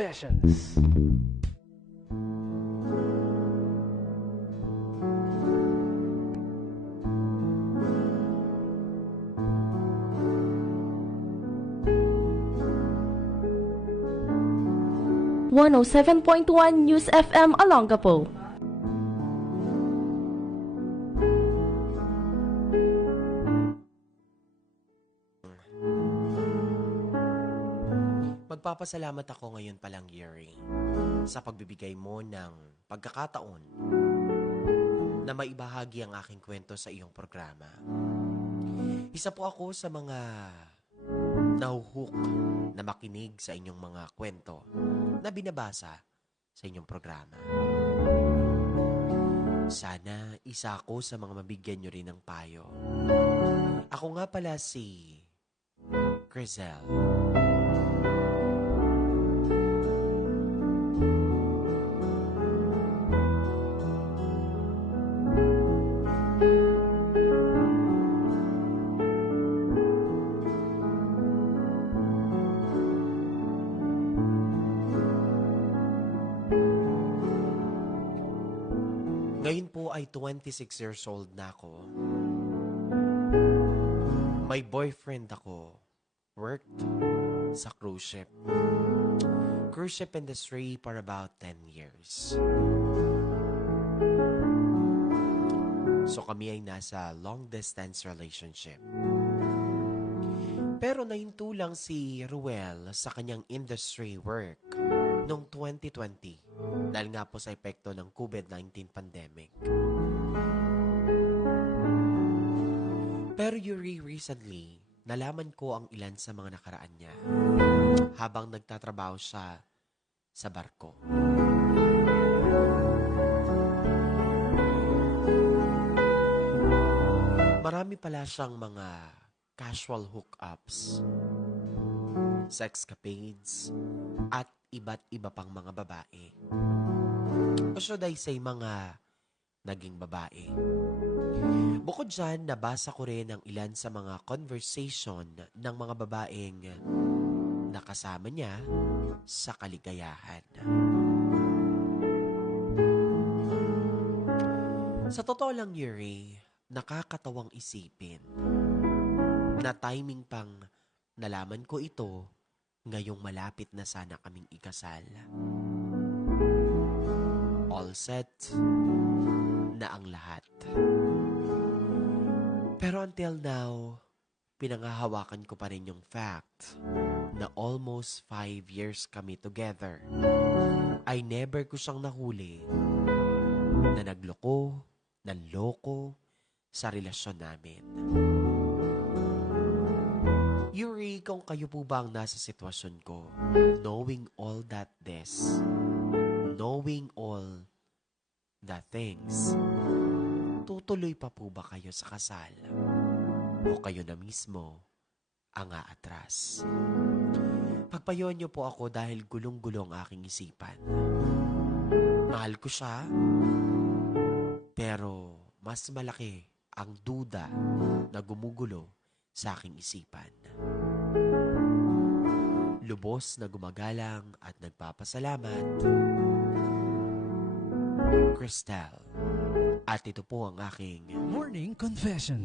Confessions. One oh 7.1 News FM Olongapo. Magpapasalamat ako ngayon palang, Yuri, sa pagbibigay mo ng pagkakataon na maibahagi ang aking kwento sa iyong programa. Isa po ako sa mga nahuhook na makinig sa inyong mga kwento na binabasa sa inyong programa. Sana isa ako sa mga mabigyan nyo rin ng payo. Ako nga pala si Crizel. Ngayon po ay 26 years old na ako. May boyfriend ako. Worked sa cruise ship. Cruise ship industry for about 10 years. So kami ay nasa long distance relationship. Pero nahinto lang si Ruel sa kanyang industry work noong 2020 dahil nga po sa epekto ng COVID-19 pandemic. Pero Yuri, recently, nalaman ko ang ilan sa mga nakaraan niya habang nagtatrabaho siya sa barko. Marami pala siyang mga casual hookups, sexcapades, at iba't iba pang mga babae. O should I say mga naging babae. Bukod dyan, nabasa ko rin ang ilan sa mga conversation ng mga babaeng nakasama niya sa kaligayahan. Sa totoo lang, Yuri, nakakatawang isipin na timing pang nalaman ko ito ngayong malapit na sana kaming ikasal. All set na ang lahat. Pero until now, pinangahawakan ko pa rin yung fact na almost 5 years kami together. Ay never ko siyang nahuli na nagloko, nanloko sa relasyon namin. Yuri, kung kayo po ba ang nasa sitwasyon ko, knowing all that this, knowing all the things, tutuloy pa po ba kayo sa kasal? O kayo na mismo ang aatras? Pagpayon niyo po ako dahil gulong-gulong aking isipan. Mahal ko siya, pero mas malaki ang duda na gumugulo sa aking isipan. Lubos na gumagalang at nagpapasalamat, Cristel. At ito po ang aking Morning Confessions.